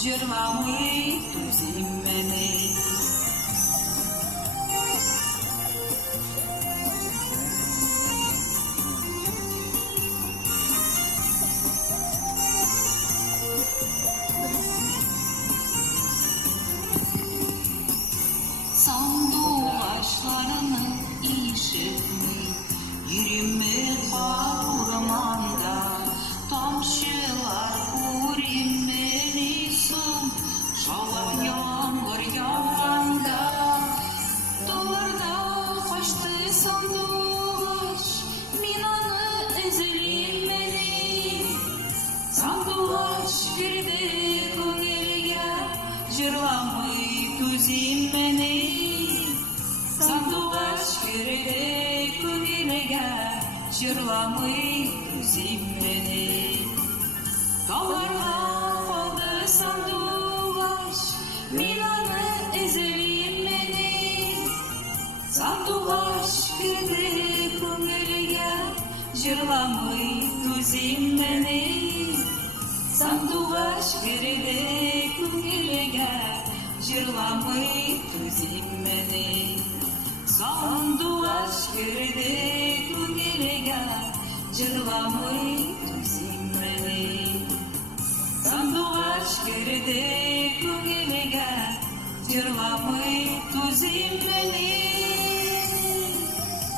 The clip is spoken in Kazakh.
жырламый түзем менен. Sandığaçlarının ışığını yürüme bağırmanda, tamşılar urinmelisin şalan yağmur yağanda. Duvarda kaçtı sandığaç, minanı ezilmeli. Sandığaç girdi көңілге, жырламый түзем менен. Сандуғаш кірді көңілге, жырламый түзем менен. Тауларға қалды сандуғаш, минаны ізелменен. Сандуғаш кірді көңілге, жырламый түзем менен. Сандуғаш кірді көңілге, жырламый түзем менен. Сандуғаш кірді көңілге, жырламый түзем менен. Сандуғаш кірді көңілге, жырламый түзем менен.